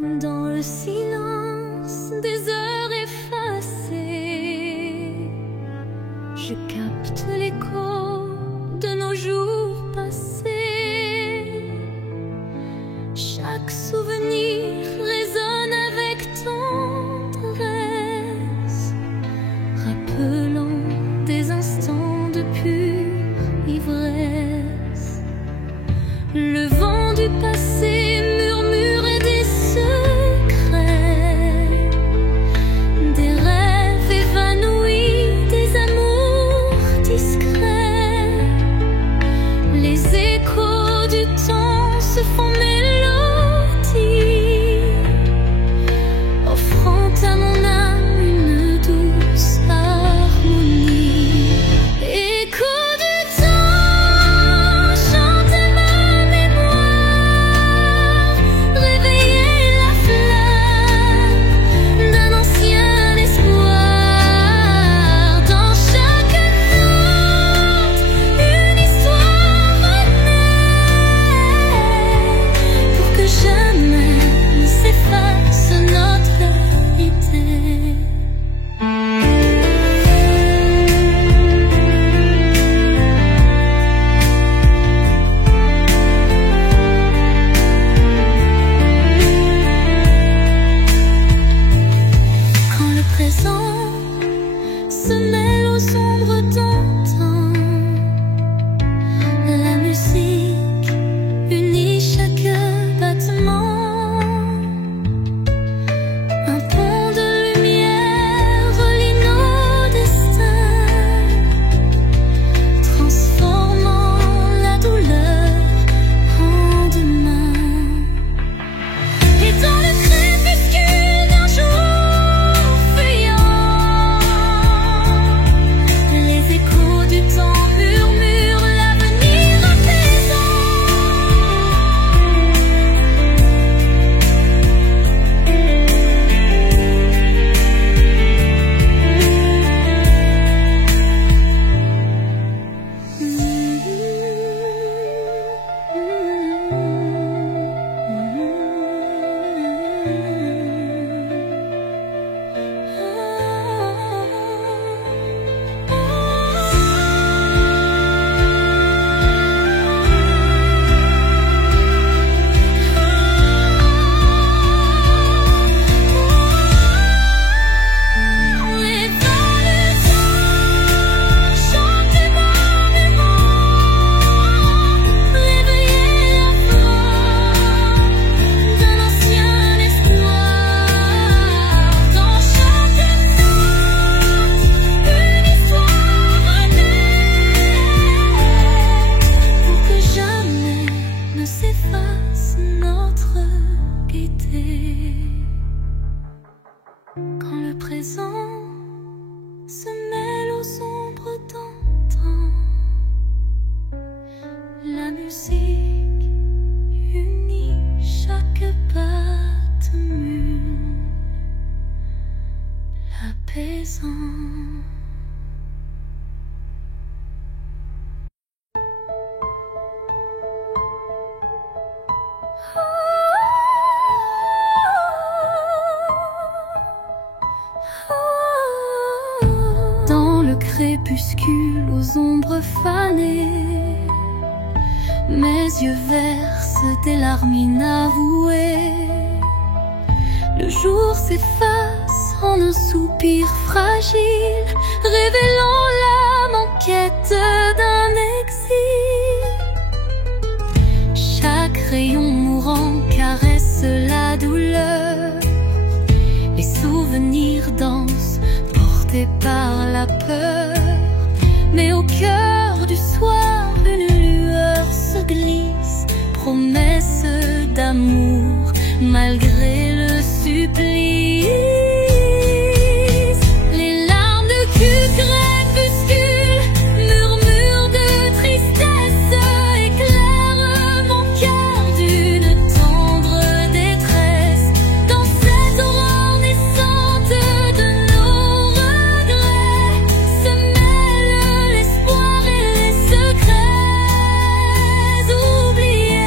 Dans le silence des heures effacées, je capte l'écho de nos jours passés. Chaque souvenir résonne avec tendresse, rappelant des instants de pure ivresse. Le vent du passé murmure des secrets, des rêves évanouis, des amours discrets. Les échos du temps se font mélodie, offrant à mon âme une douce harmonie. Écho du temps, chantez ma mémoire, réveillez la flamme d'un ancien espoir. Dans chaque note, une histoire renaît, pour que jamais ne s'efface notre idée. Quand le présent se mêle aux ombres d'antan, la musique unit chaque battement. Un pont de lumière relie nos destins, transformant la douleur en demain. Et dans le crépuscule d'un jour fuyant, les échos du temps murmurent l'avenir apaisant. Et dans le temps, chantez ma mémoire, réveillez la flamme d'un ancien espoir. Dans chaque note, une histoire renaît, pour que jamais ne s'efface notre gaieté. Quand le présent se mêle aux ombres d'antan, la musique unit chaque battement, l'apaisant. Dans le crépuscule aux ombres fanées, mes yeux versent des larmes inavouées. Le jour s'efface en un soupir fragile, révélant l'âme en quête d'un exil. Chaque rayon mourant caresse la douleur, les souvenirs dansent portés par la peur. Mais au cœur du soir, une lueur se glisse, promesse d'amour malgré le supplice. Les larmes de crépuscule murmurent de tristesse, éclairent mon cœur d'une tendre détresse. Dans cette aurore naissante de nos regrets se mêlent l'espoir et les secrets oubliés.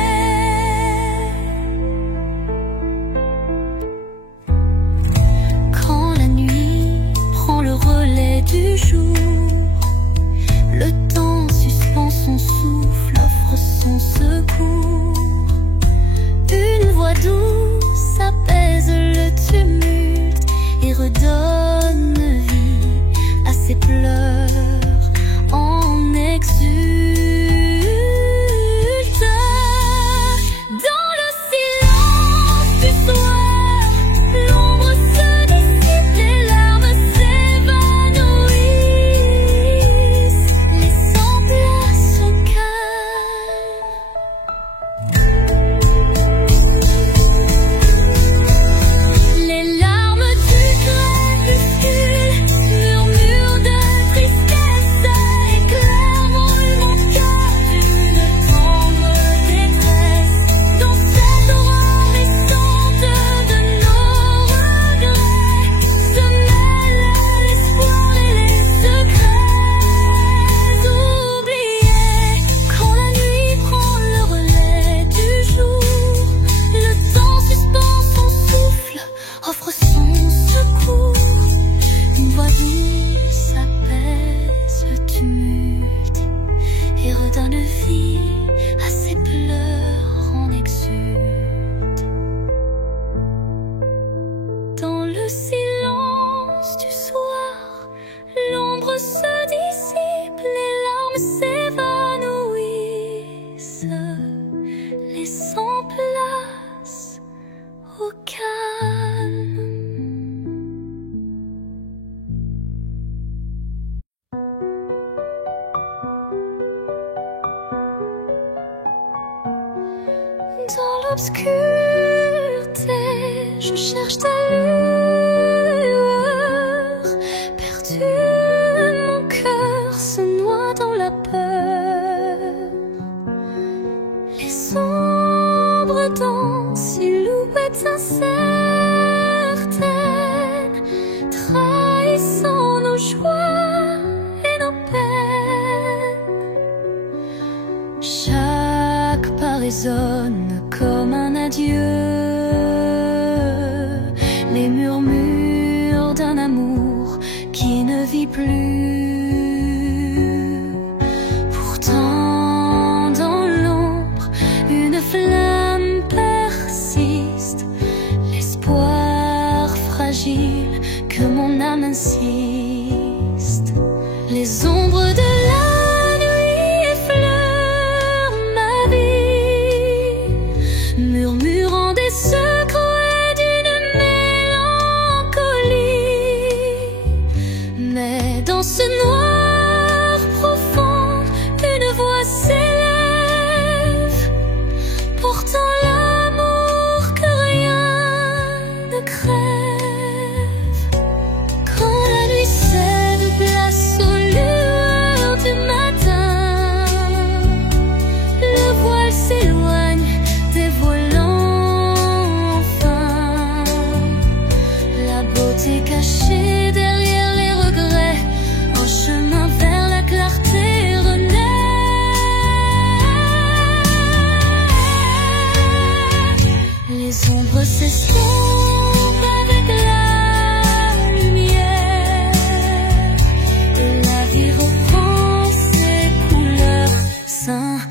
redonne vie à ses pleurs en exulte. Dans le silence du soir, l'ombre se dissipe, les larmes s'évanouissent, laissant place au calme. Les larmes du crépuscule, murmures de tristesse, éclairent mon cœur d'une tendre détresse. Dans cette aurore naissante de nos regrets, se mêlent l'espoir et les secrets oubliés. Quand la nuit prend le relais du jour, le temps suspend son souffle, offre son secours. Une voix douce apaise le tumulte et redonne vie à ses pleurs en exulte. Dans le silence du soir, l'ombre se dissipe, les larmes s'évanouissent, laissant place au calme. Dans l'obscurité, je cherche ta lueur. Perdu, mon cœur se noie dans la peur. Les ombres dansent, silhouettes incertaines, trahissant nos joies et nos peines. Chaque pas résonne comme un adieu, les murmures d'un amour qui ne vit plus. Pourtant dans l'ombre, une flamme persiste, l'espoir fragile que mon âme insiste. Les ombres de la nuit effleurent ma vie, murmurant des secrets d'une mélancolie. Mais dans ce noir profond, une voix s'élève, portant l'amour que rien ne crève. Quand la nuit cède place aux lueurs du matin, le voile s'éloigne, dévoilant enfin la beauté cachée derrière les regrets. En chemin vers la clarté renaît. Les ombres s'estompent avec la lumière, et la vie reprend ses couleurs sincères.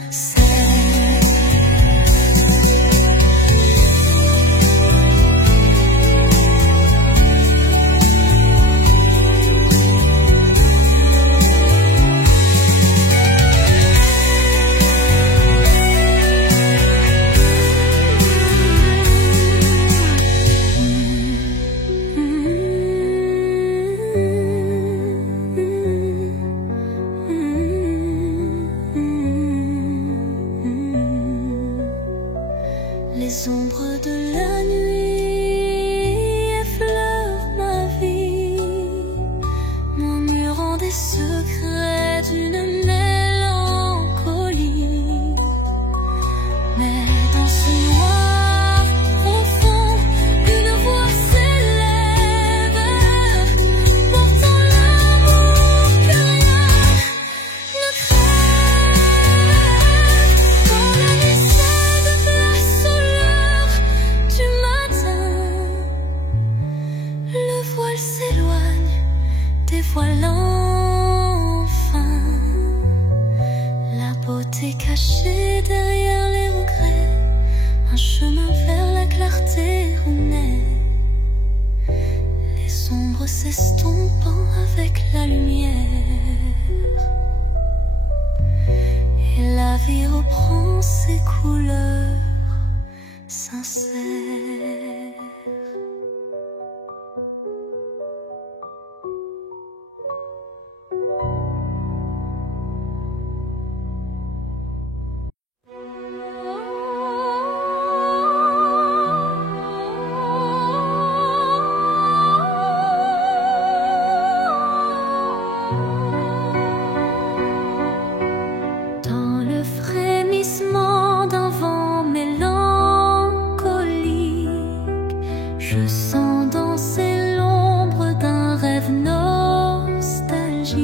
Je sens danser l'ombre d'un rêve nostalgique.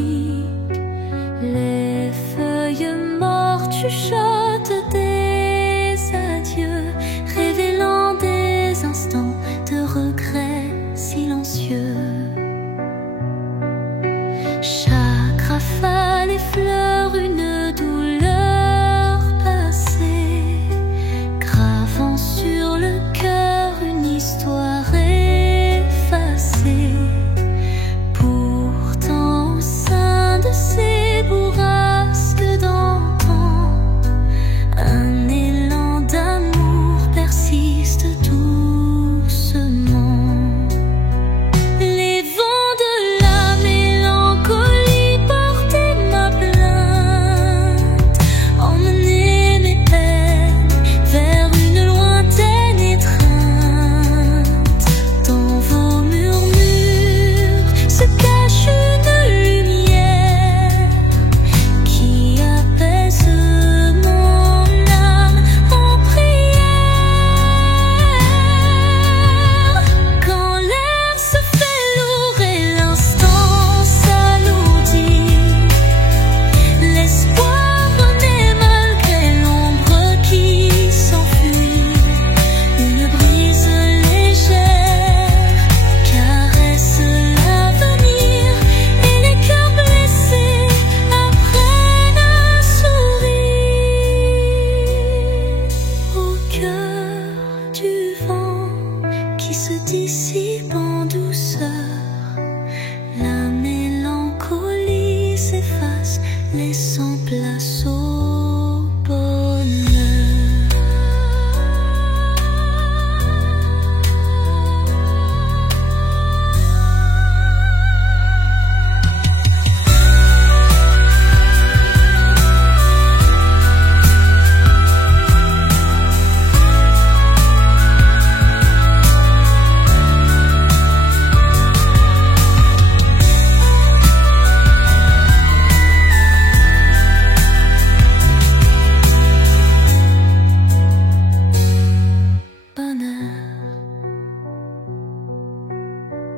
Les feuilles mortes chuchotent des adieux, révélant des instants de regret silencieux. Chaque rafale effleure une douleur passée, gravant sur le cœur une histoire effacée. Pourtant au sein de ces bourrasques d'antan, un élan d'amour persiste doucement. Les vents de la mélancolie portaient ma plainte, emmenaient mes peines vers une lointaine étreinte. Dans vos murmures se cache une lumière qui apaise mon âme en prière. Quand l'air se fait lourd et l'instant s'alourdit, l'espoir renaît malgré l'ombre qui s'enfuit. Une brise légère caresse l'avenir et les cœurs blessés apprennent à sourire. Au cœur du vent qui se dissipe en douceur, la mélancolie s'efface, laissant place au bonheur.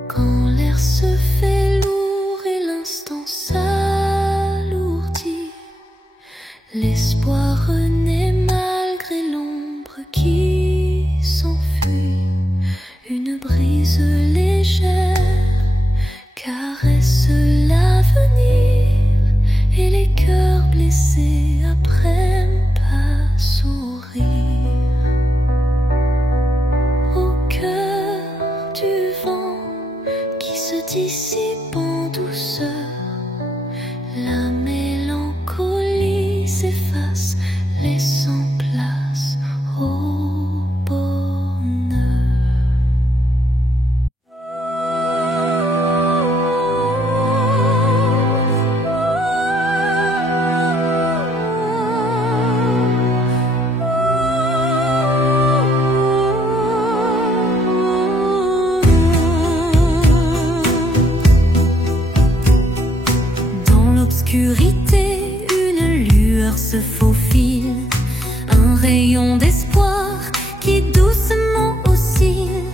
Quand l'air se fait lourd et l'instant s'alourdit, l'espoir renaît malgré l'ombre qui s'enfuit. Une brise légère caresse l'avenir et les cœurs blessés apprennent à sourire. Au cœur du vent qui se dissipe en douceur, la mélancolie s'efface, laissant place au bonheur. Dans l'obscurité, une lueur se faufile, un rayon d'espoir qui doucement oscille.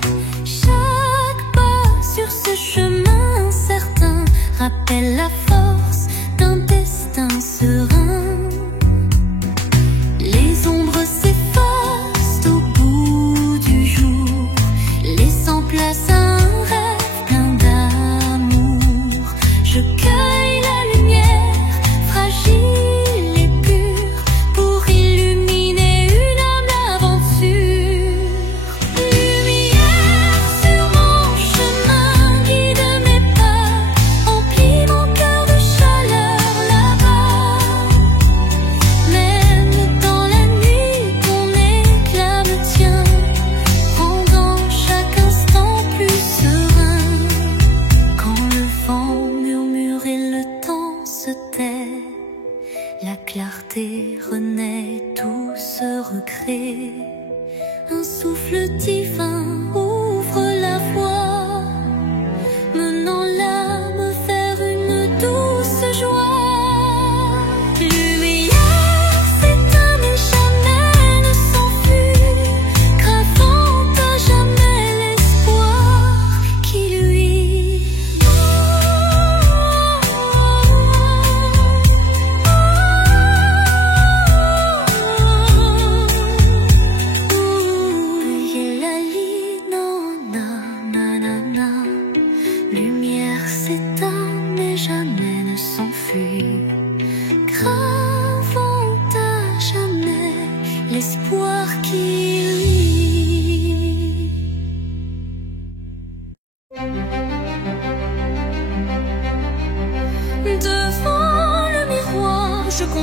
Chaque pas sur ce chemin incertain rappelle la force d'un destin serein. Les ombres s'effacent au bout du jour, laissant place à un rêve plein d'amour. Je cueille la lumière fragile et pure pour illuminer une âme d'aventure. Lumière sur mon chemin, guide mes pas, emplis mon cœur de chaleur là-bas. Même dans la nuit, ton éclat me tient, rendant chaque instant plus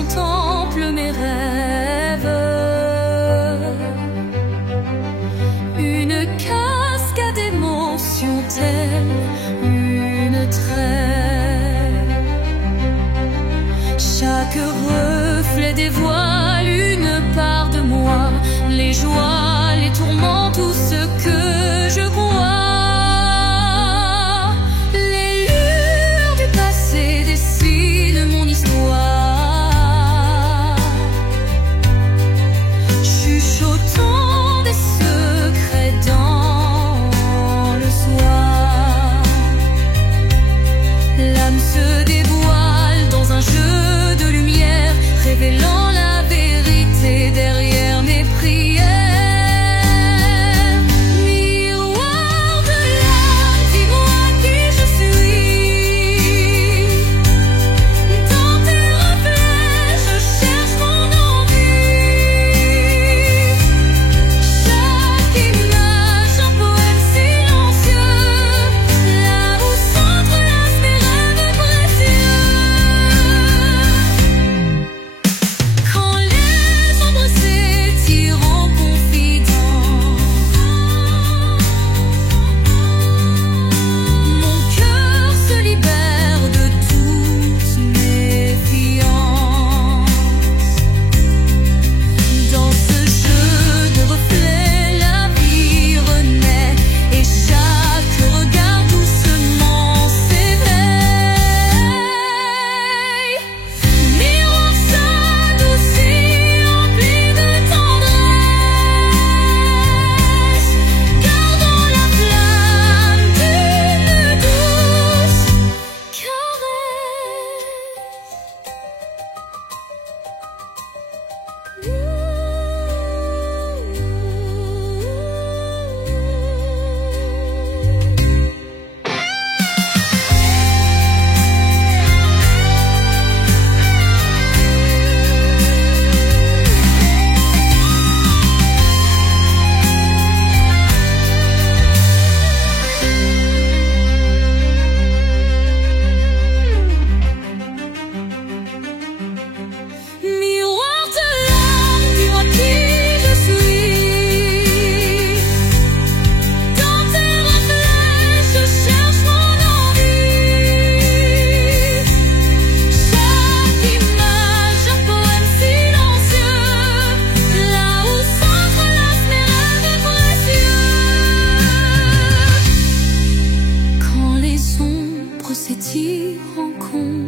contemple mes rêves. Une cascade d'émotions telle une traîne. Chaque reflet dévoile une part de moi, les joies, les tourments, tout ce que je crois. Les lueurs du passé dessinent mon histoire, chuchotant des secrets dans le soir. L'âme se dévoile dans un jeu de lumière, révélant la vérité derrière mes prières. Miroir de l'âme, dis-moi qui je suis. Dans tes reflets, je cherche mon envie. Chaque image, un poème silencieux, là où s'entrelacent mes rêves précieux. Quand les ombres s'étirent en confidence, mon cœur se libère de toute méfiance. Dans ce jeu de reflets, la vie renaît et chaque regard doucement s'éveille. Miroir s'adoucit, empli de tendresse, gardant la flamme d'une douce Miroir de l'âme, dis-moi qui je suis. Dans tes reflets, je cherche mon envie. Chaque image, un poème silencieux, là où s'entrelacent mes rêves précieux. Quand les ombres s'étirent en confidence,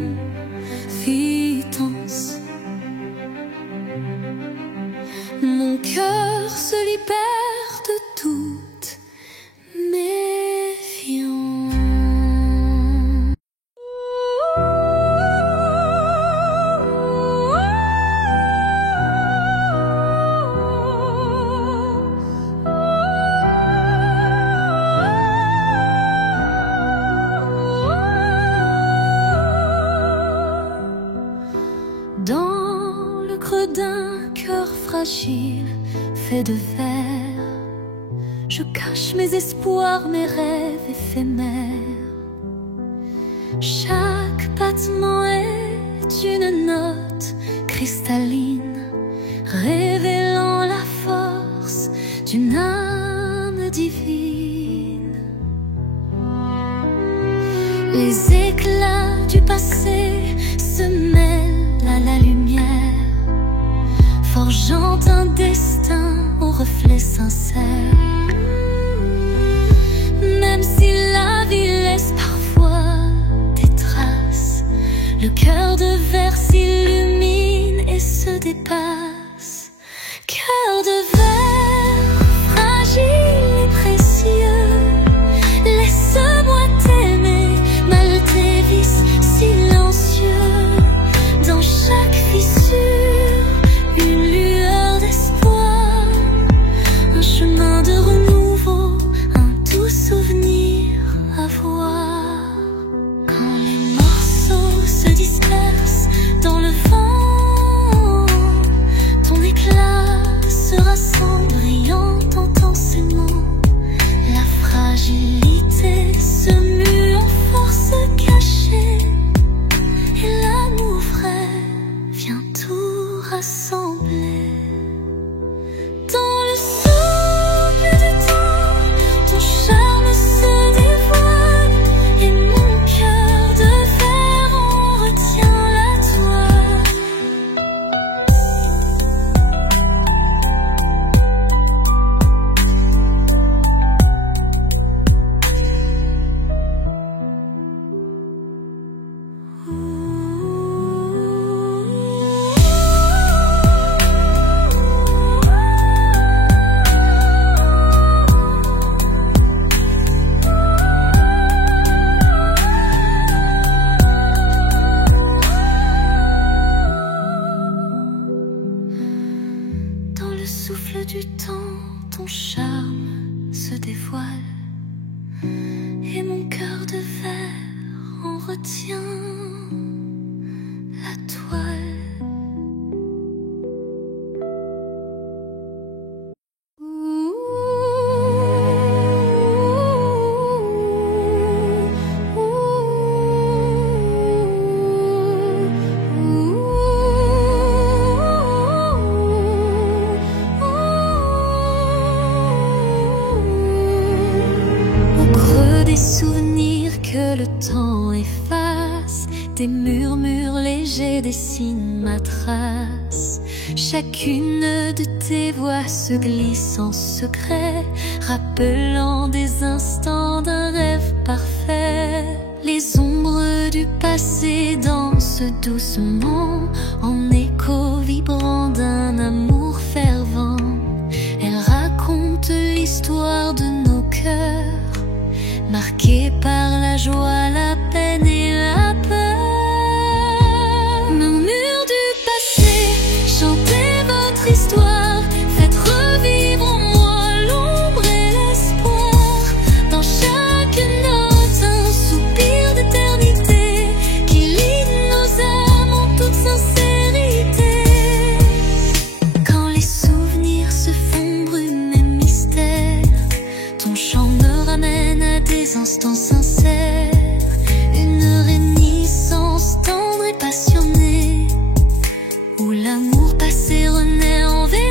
mon cœur se libère de toute méfiance. Dans le creux d'un cœur fragile fait de verre, je cache mes espoirs, mes rêves éphémères. Chaque battement est une note cristalline, révélant la force d'une âme divine. Les éclats du passé se mêlent à la lumière, forgeant un destin aux reflets sincères. Même si la vie laisse parfois des traces, le cœur de verre s'illumine et se dépasse. Cœur de verre, fragile et précieux, laisse-moi t'aimer, mal tes vices silencieux. Dans chaque fissure, une lueur d'espoir, un chemin de renouveau, un doux souvenir à voir. Quand les morceaux se dispersent dans le vent, et mon cœur de verre en retient la toile. Des souvenirs que le temps efface, des murmures légers dessinent ma trace. Chacune de tes voix se glisse en secret, rappelant des instants d'un rêve parfait. Les ombres du passé dansent doucement, en écho vibrant d'un amour fervent. Elles racontent l'histoire de nos cœurs, marqué par la joie, la peine et la peur. Murmures du passé, chantez votre histoire, faites revivre en moi l'ombre et l'espoir. Dans chaque note, un soupir d'éternité qui lie nos âmes en toute sincérité. Quand les souvenirs se font brume et mystère, ton chant me ramène à des instants sincères, une réminiscence tendre et passionnée, où l'amour passé renaît en vérité.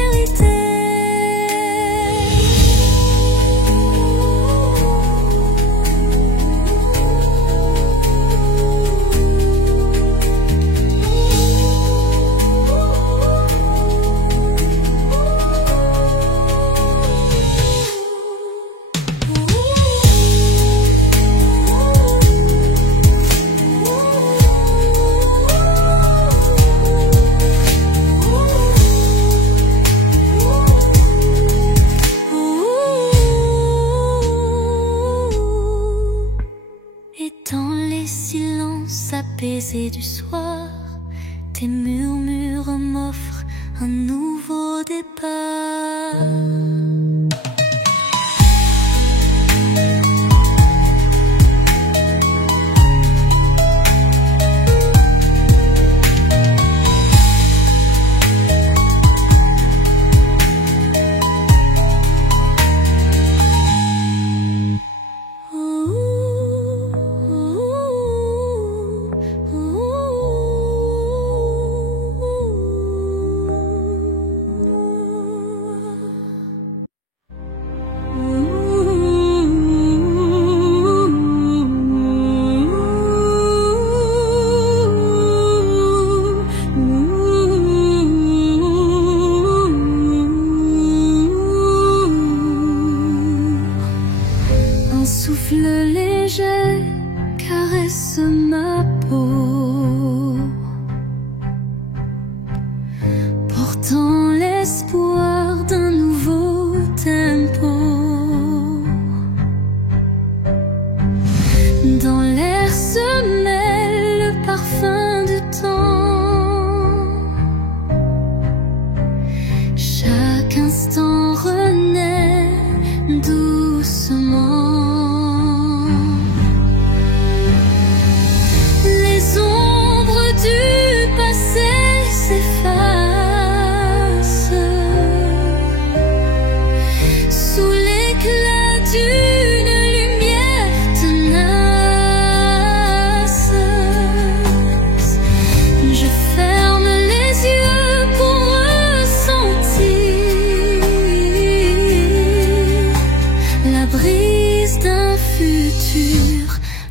Apaisé du soir, tes murmures m'offrent un nouveau départ. Un souffle léger caresse ma peau, portant l'espoir d'un nouveau tempo. Dans l'air se mêle le parfum du temps, chaque instant renaît doucement.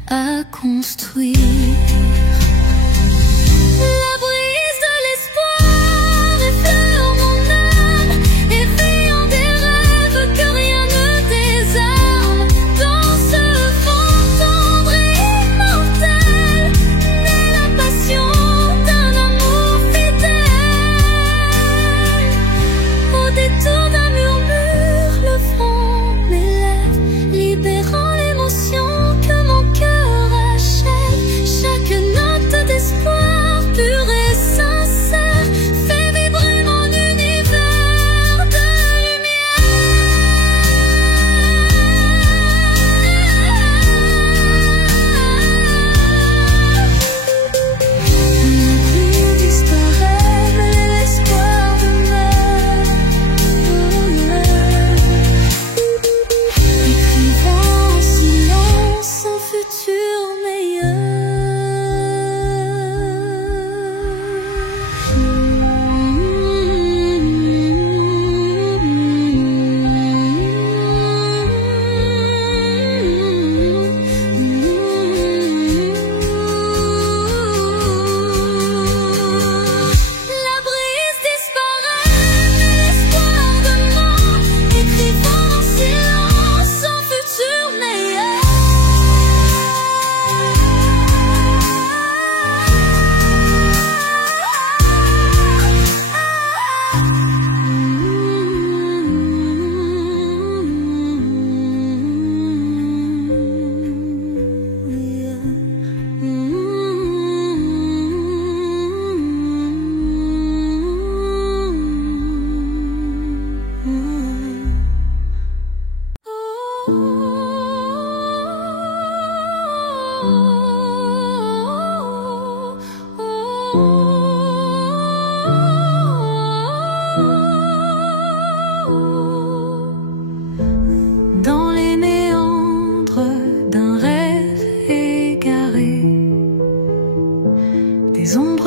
À construire. La brise de l'espoir effleure mon âme, éveillant des rêves que rien ne désarme. Dans ce vent tendre et immortel naît la passion d'un amour fidèle. Au détour d'un murmure, le vent m'élève, libérant l'émotion que mon cœur achève. Chaque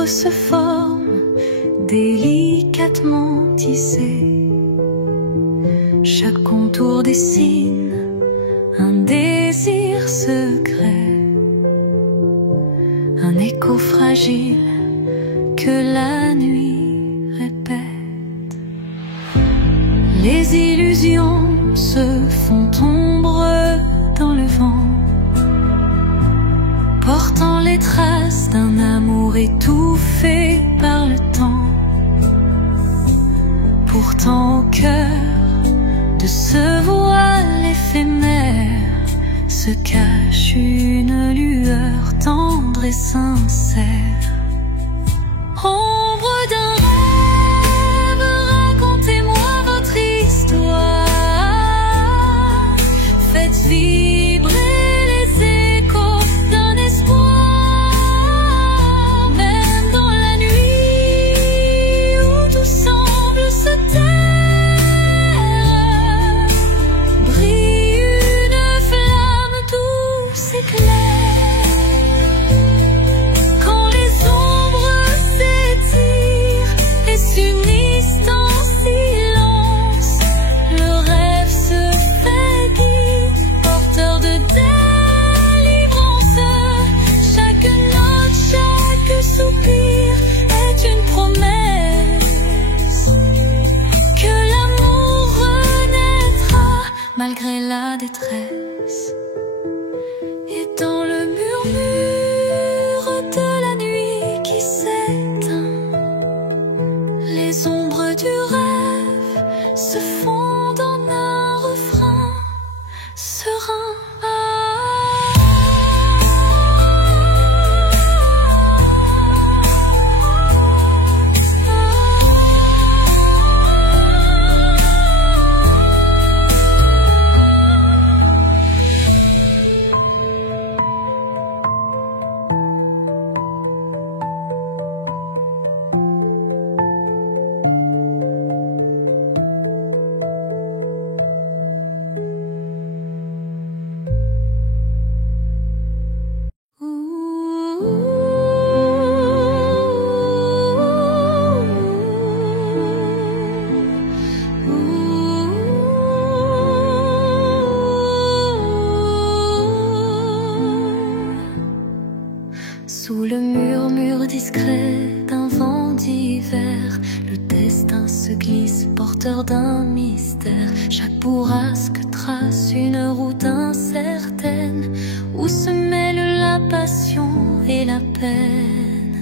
se forme, délicatement tissé. Chaque contour dessine un désir secret, un écho fragile que la nuit répète. Les illusions se font ombre dans le vent, portant les traces d'un amour étouffé par le temps. Pourtant au cœur de ce voile éphémère se cache une lueur tendre et sincère. Ombre d'un rêve, racontez-moi votre histoire. Faites vibrer les échos d'un espoir. Même dans la nuit où tout semble se taire, brille une flamme douce et claire. Quand les ombres s'étirent et s'unissent en silence, le rêve se fait guide, porteur de délivrance. Chaque note, chaque soupir est une promesse que l'amour renaîtra malgré la détresse. Et dans le murmure de la nuit qui s'éteint, les ombres du rêve se fondent en un refrain serein. Sous le murmure discret d'un vent d'hiver, le destin se glisse, porteur d'un mystère. Chaque bourrasque trace une route incertaine, où se mêlent la passion et la peine.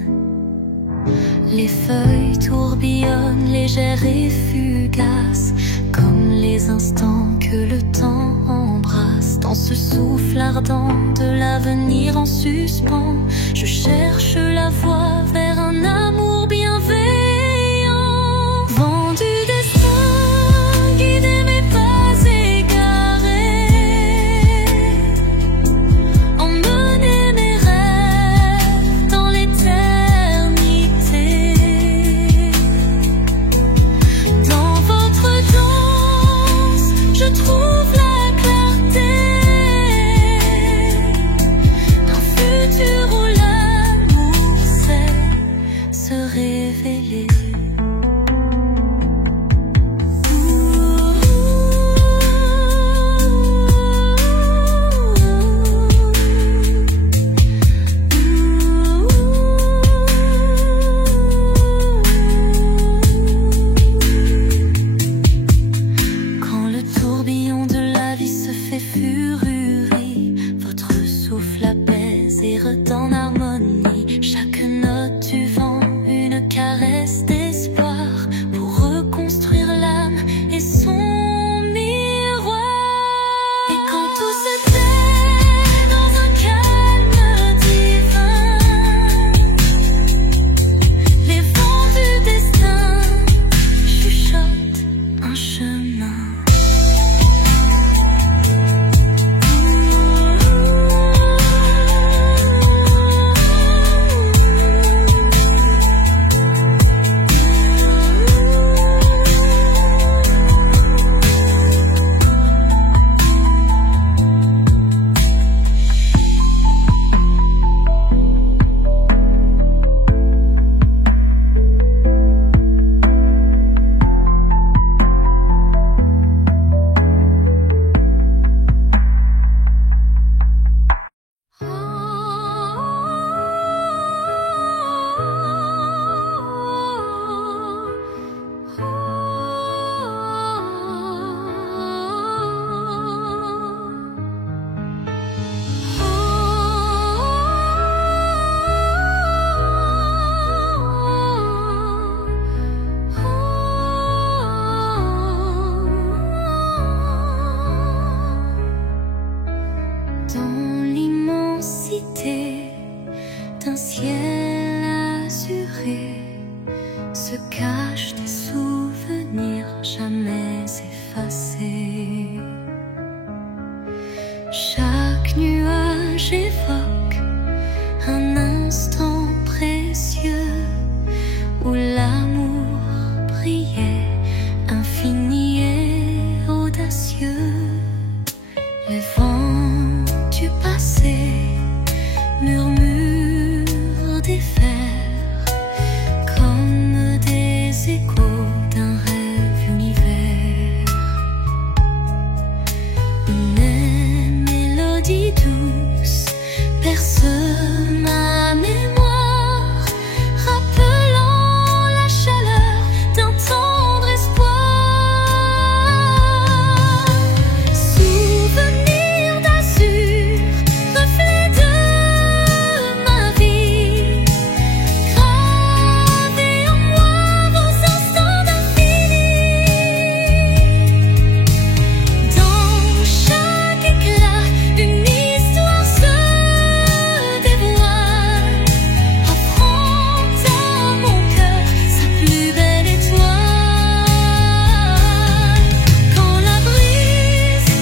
Les feuilles tourbillonnent, légères et fugaces, comme les instants que le temps embrasse. Dans ce souffle ardent de l'avenir en suspens, je cherche la voie vers un amour bienveillant. Vent du destin, guidez mes pas égarés, emmenez mes rêves dans l'éternité. Dans votre danse, je trouve la clarté d'un futur où l'amour sait se révéler. Quand le tourbillon de la vie se fait furie, votre souffle apaise et redonne harmonie. Chaque note du vent, une caresse d'espoir pour reconstruire l'âme et son miroir. Et quand tout se tait dans un calme divin, les vents du destin chuchotent un chemin. Dans l'immensité d'un ciel azuré se cachent des souvenirs jamais effacés. Chaque nuage évoque un instant précieux où l'amour brillait, infini et audacieux. Les vents du passé murmurent des vers comme des échos d'un rêve univers. Une mélodie douce berce ma mémoire, rappelant la chaleur d'un tendre espoir. Souvenir d'azur, reflet de ma vie, gravez en moi vos instants d'infini. Dans chaque éclat, une histoire se dévoile, offrant à mon cœur sa plus belle étoile. Quand la brise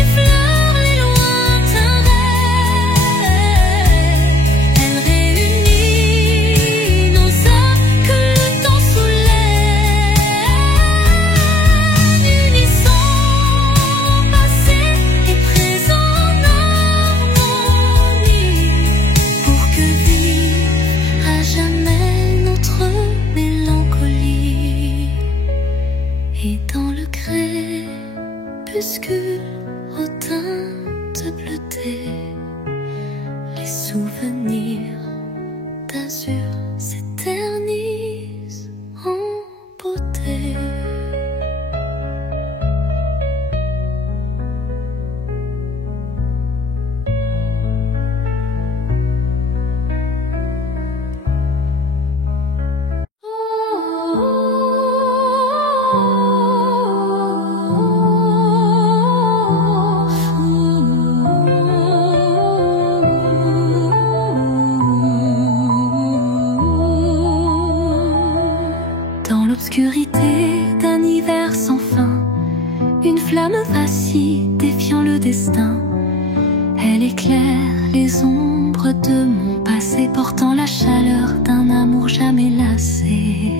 effleure les lointains rêves, elle réunit nos âmes que le temps soulève, unissant passé et présent en harmonie, pour que vive à jamais notre mélancolie. Et dans le crépuscule aux teintes bleutées, les souvenirs d'azur s'éternisent en beauté. Dans l'obscurité d'un hiver sans fin, une flamme vacille, défiant le destin. Elle éclaire les ombres de mon passé, portant la chaleur d'un amour jamais lassé.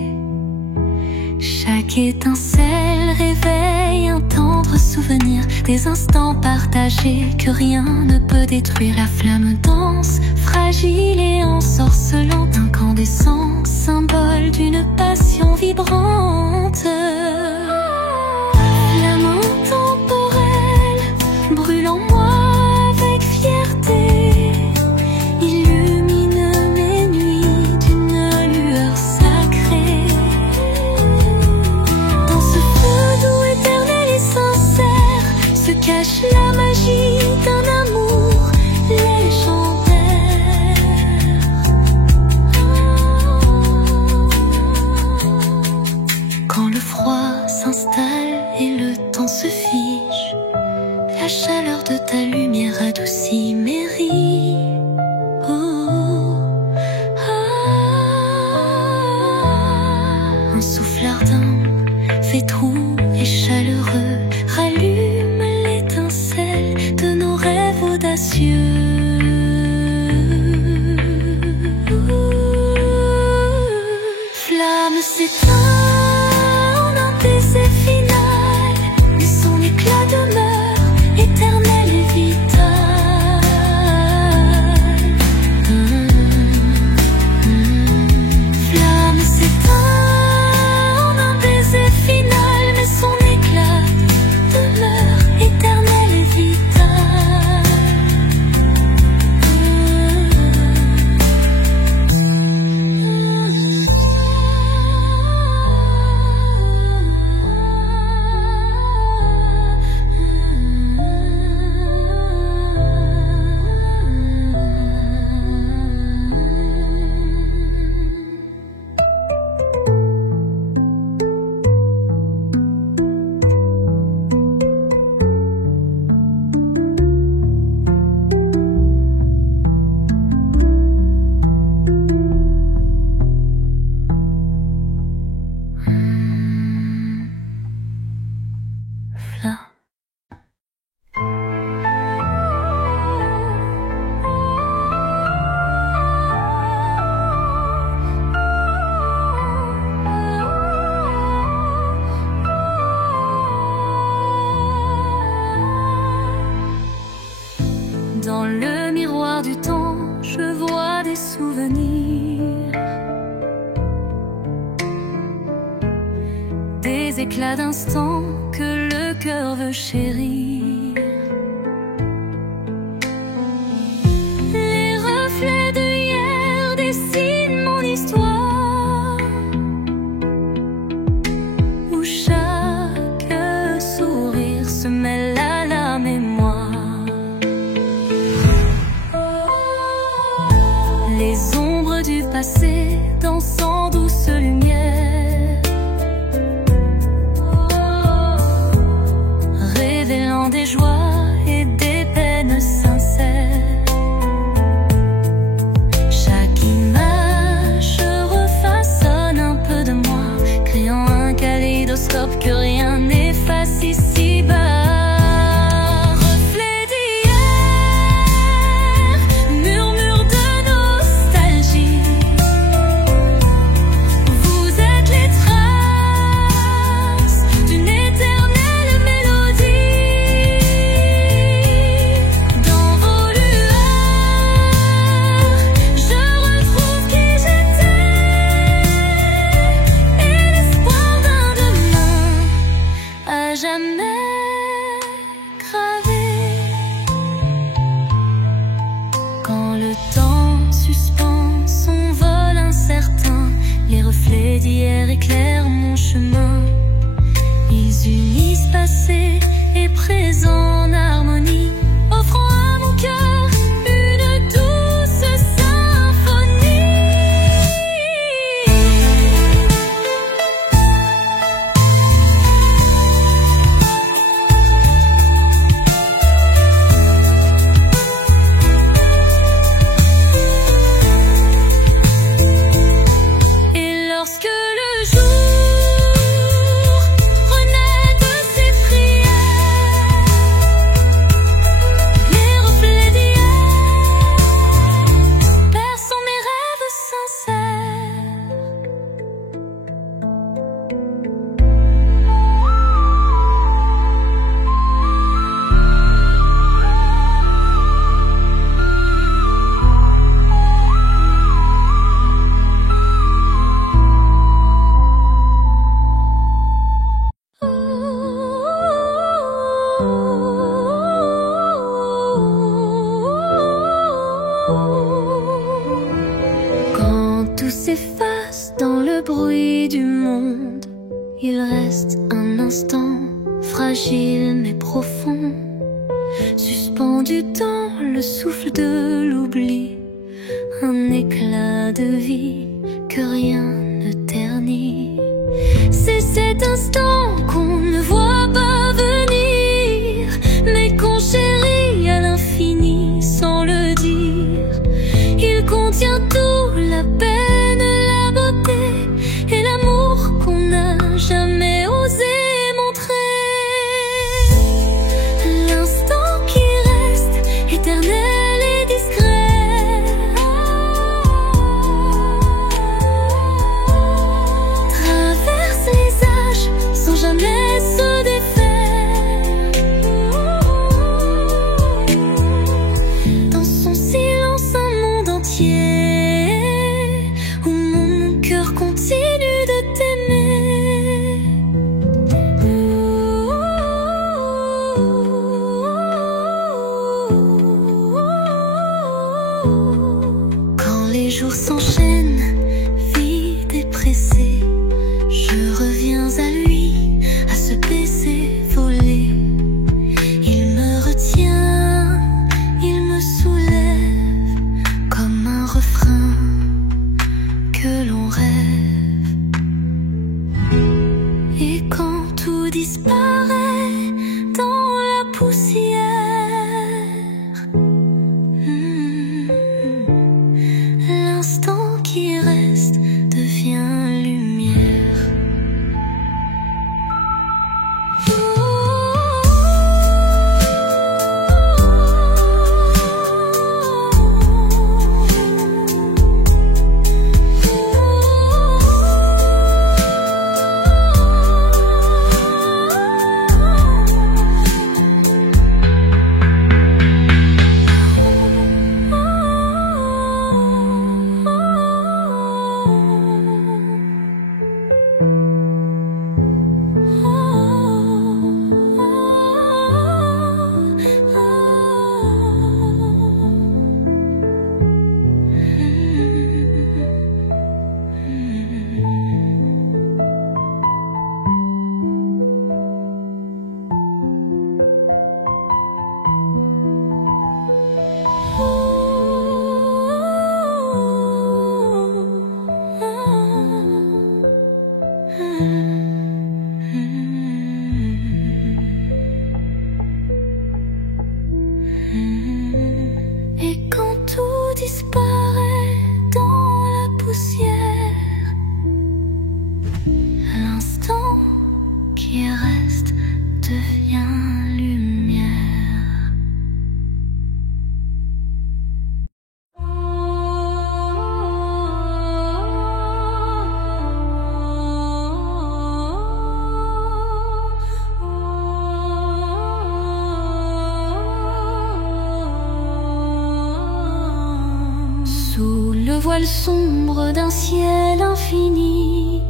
Chaque étincelle réveille un tendre souvenir, des instants partagés que rien ne peut détruire. La flamme danse, fragile et ensorcelante, incandescent, symbole d'une passion vibrante. Flamme intemporelle, brûle en moi avec fierté, illumine mes nuits d'une lueur sacrée. Dans ce feu doux, éternel et sincère, se cache la magie d'un amour légendaire. Quand le froid s'installe et le temps se fige, la chaleur de ta lumière adoucit mes rides. Un souffle ardent, fétrou et chaleureux, rallume l'étincelle de nos rêves audacieux. Flamme s'éteint en un baiser final, mais son éclat demeure éternel et vital. Flamme s'éteint en un baiser final, mais son éclat demeure éternel et vital. Dans le miroir du temps, je vois des souvenirs, des éclats d'instants que le cœur veut chérir. Les reflets de hier dessinent mon histoire, où chaque sourire se mêle à la mémoire. Les ombres du passé dansant douce lumière, révélant des joies et des peines sincères. Chaque image refaçonne un peu de moi, créant un kaléidoscope que rien n'efface ici-bas. Quand le temps suspend son vol incertain, les reflets d'hier éclairent mon chemin. Ils unissent passé et présent en harmonie, offrant à mon cœur une douce symphonie. Quand tout s'efface dans le bruit du monde, il reste un instant fragile mais profond, suspendu dans le souffle de l'oubli, un éclat de vie que rien ne ternit. C'est cet instant qu'on ne voit pas venir, mais qu'on chérit à l'infini sans le dire. Il contient tout, la peine, la beauté et l'amour qu'on n'a jamais osé montrer. L'instant qui reste éternel et discret, traverse les âges sans jamais se défaire. Dans son silence un monde entier, où mon cœur continue de t'aimer. Quand les jours s'enchaînent, vides et pressés, je reviens à lui, à ce baiser volé. Il me retient, il me soulève, comme un refrain que l'on rêve. Et quand tout disparaît dans la poussière, l'instant qui le voile sombre d'un ciel infini.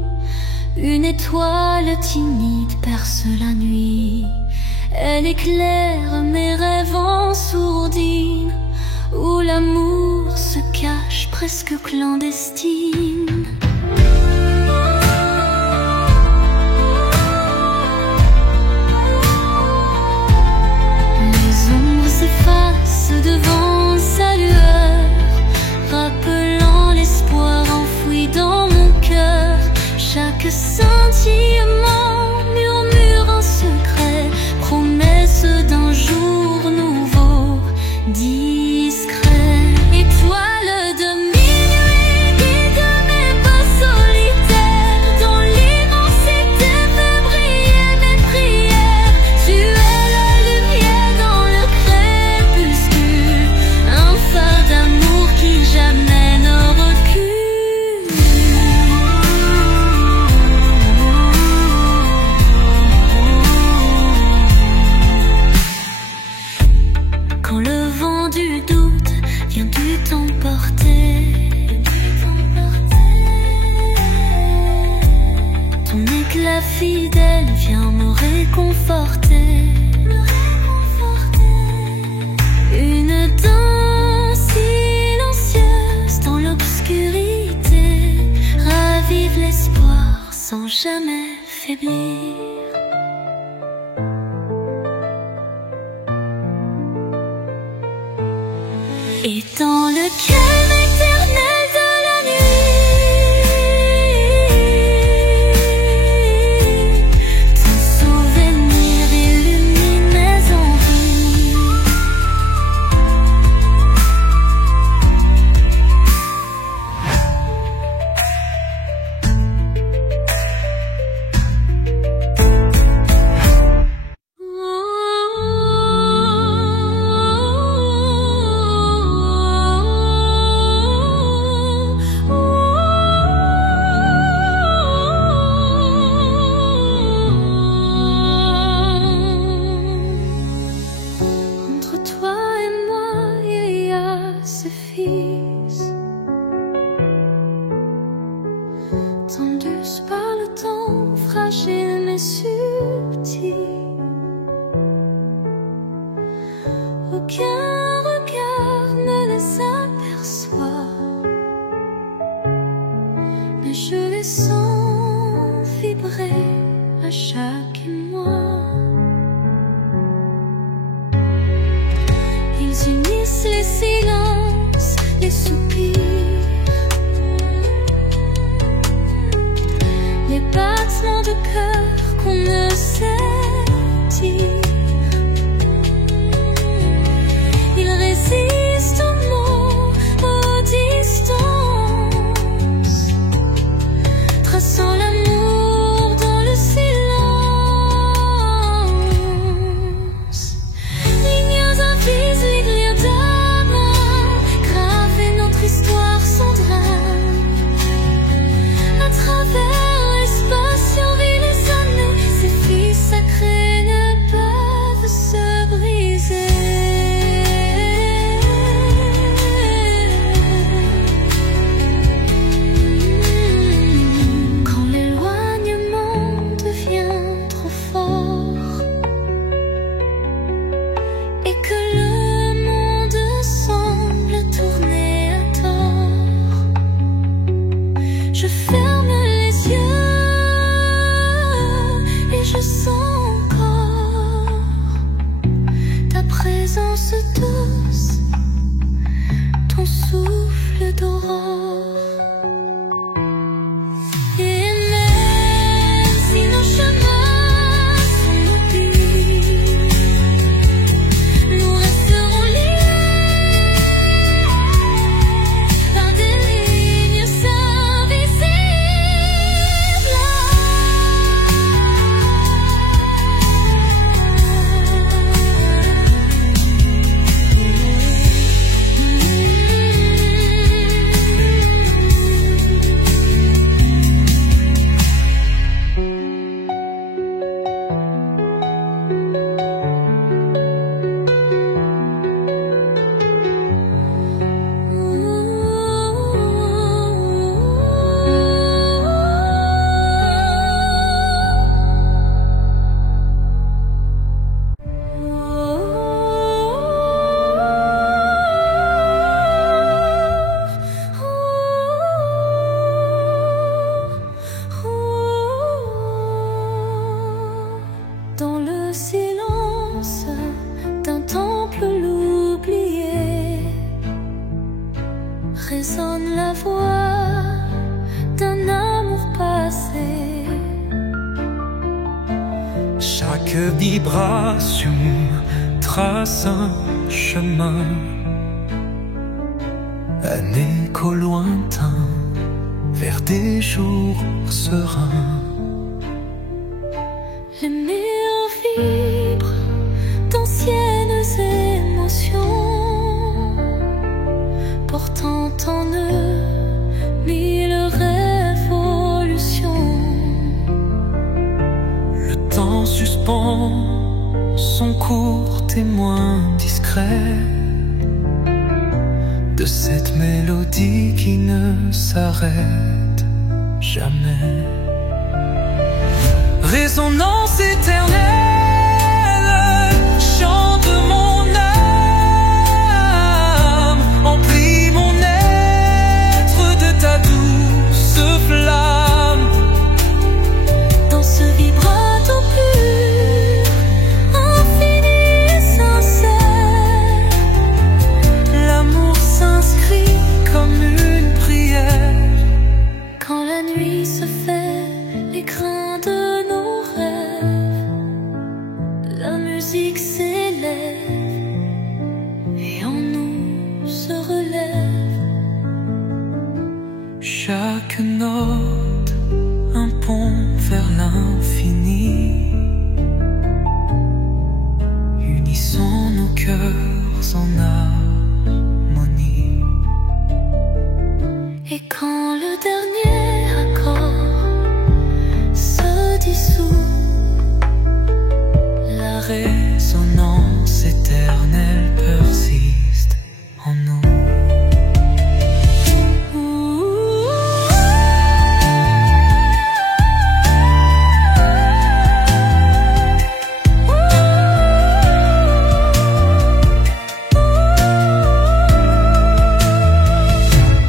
Une étoile timide perce la nuit. Elle éclaire mes rêves en sourdine, où l'amour se cache presque clandestine. Les ombres s'effacent devant sa lueur, rappelant l'espoir enfoui dans mon cœur. Chaque scintillement murmure un secret, promesse d'un jour nouveau, discret. Étoile de minuit, guide mes pas solitaires, dans l'immensité fait briller mes prières. Tu es la lumière dans le crépuscule, un phare d'amour qui jamais ne recule. Quand le vent du doute vient du t'emporter, ton éclat fidèle vient me réconforter. Une danse silencieuse dans l'obscurité ravive l'espoir sans jamais faiblir. Et dans le calme éternel de la nuit, ton souvenir illumine mes envies. Entre toi et moi, il y a ce fils, tendus par le temps, fragile mais subtil. Aucun regard ne les aperçoit, mais je les sens vibrer à chaque émoi. Ils unissent les silences, les soupirs, les battements de cœur qu'on ne sait dire. Ils résistent aux mots, aux distances, traçant l'amour dans le silence. Lignes invisibles, lignes d'amour, graver notre histoire sans drame. À travers l'espace survit les années, ces filles sacrées résonne la voix d'un amour passé. Chaque vibration trace un chemin, un écho lointain vers des jours sereins. Les murs vibrent d'anciennes émotions, portant en eux mille révolutions. Le temps suspend son court témoin discret de cette mélodie qui ne s'arrête jamais. Résonance éternelle, chante mon âme, emplis mon être de ta douce flamme. Dans ce vibrato pur, infini et sincère, L'amour s'inscrit comme une prière. quand la nuit se fait l'écrin de nos rêves, la musique s'élève et en nous se relève. Chaque note un pont vers l'infini. Unissons nos cœurs en harmonie. Et quand le dernier accord se dissout, La résonance éternelle persiste en nous.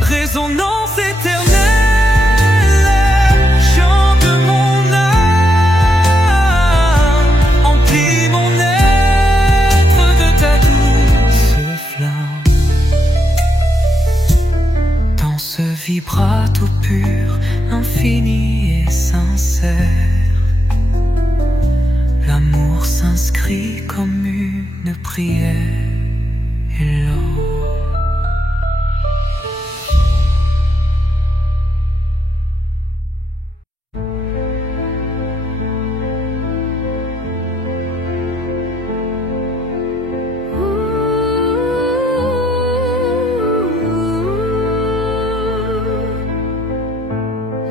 Résonance éternelle, chante mon âme, emplis mon être de ta douce flamme. Dans ce vibrato pur, infini et sincère, l'amour s'inscrit comme une prière. Et l'or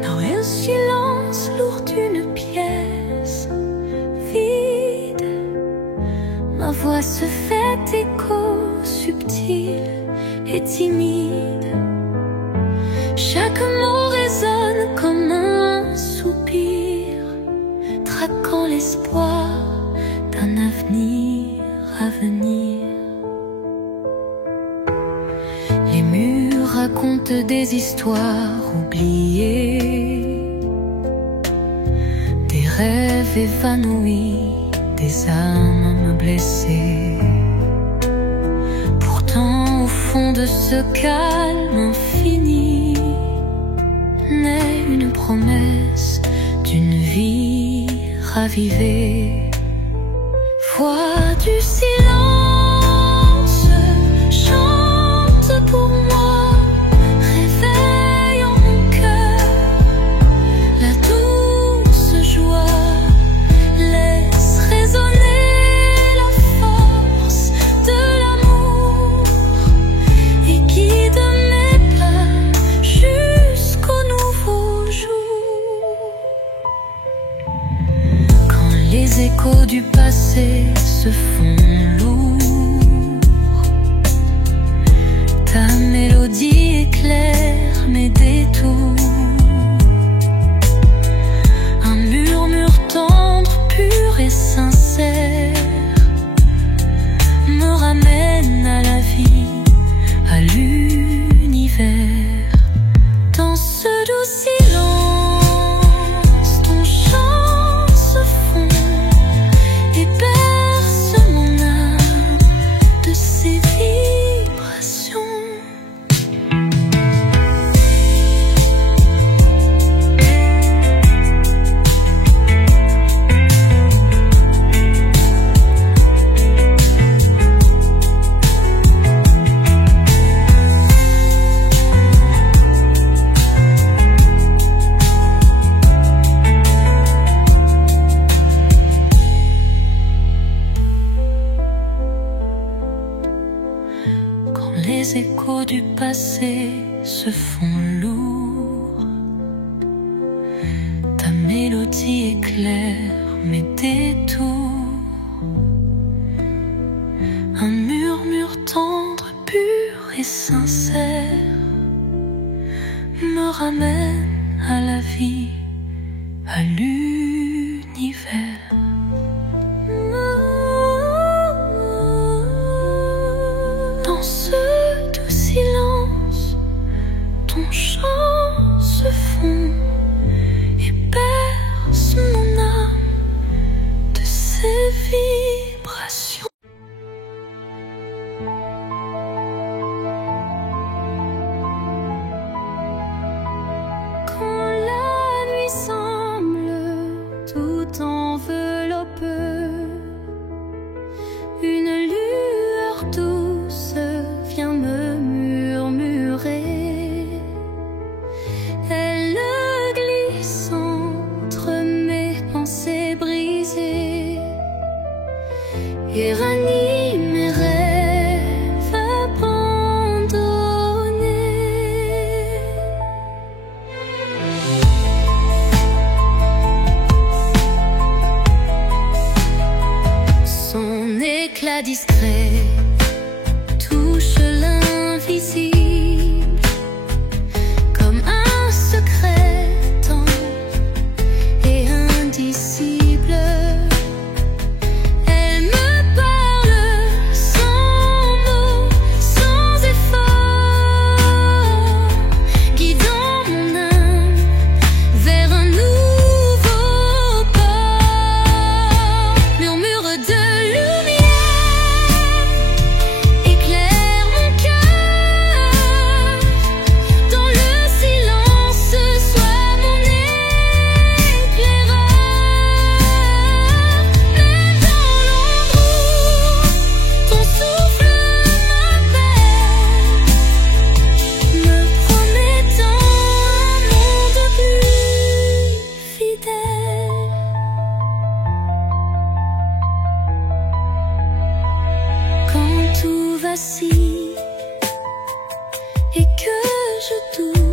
Dans un silence lourd d'une pièce vide, ma voix se fait écho subtil et timide. Chaque mot résonne comme un soupir, traquant l'espoir d'un avenir à venir. Les murs racontent des histoires oubliées, des rêves évanouis, des âmes blessées. Pourtant, au fond de ce calme infini, naît une promesse d'une vie ravivée. Voix du silence, chante pour moi, réveille en mon cœur la douce joie, laisse résonner la force de l'amour et guide mes pas jusqu'au nouveau jour. Quand les échos du passé se font lourds, ta mélodie éclaire mes détours. Un murmure tendre, pur et sincère me ramène à la vie, à l'univers. Dans ce doux silence, ton chant se fond et berce mon âme de ses vibrations. les échos du passé se font lourds. Ta mélodie éclaire mes détours. Un murmure tendre, pur et sincère me ramène à la vie, à l'univers. Dans ce doux silence, ton chant se fond et berce mon âme de ses vibrations. Quand la nuit semble tout envelopper, une lueur douce vient me murmurer. Elle glisse entre mes pensées brisées et ranime mes rêves abandonnés. Son éclat discret touche l'invisible comme un secret tendre et indicible. Elle me parle sans mots, sans effort, guidant mon âme vers un nouveau port. Murmure de lumière éclaire mon cœur. Dans le silence, sois mon éclaireur. Même dans l'ombre où ton souffle m'appelle, me promettant un monde plus fidèle. Quand tout vacille et que je doute,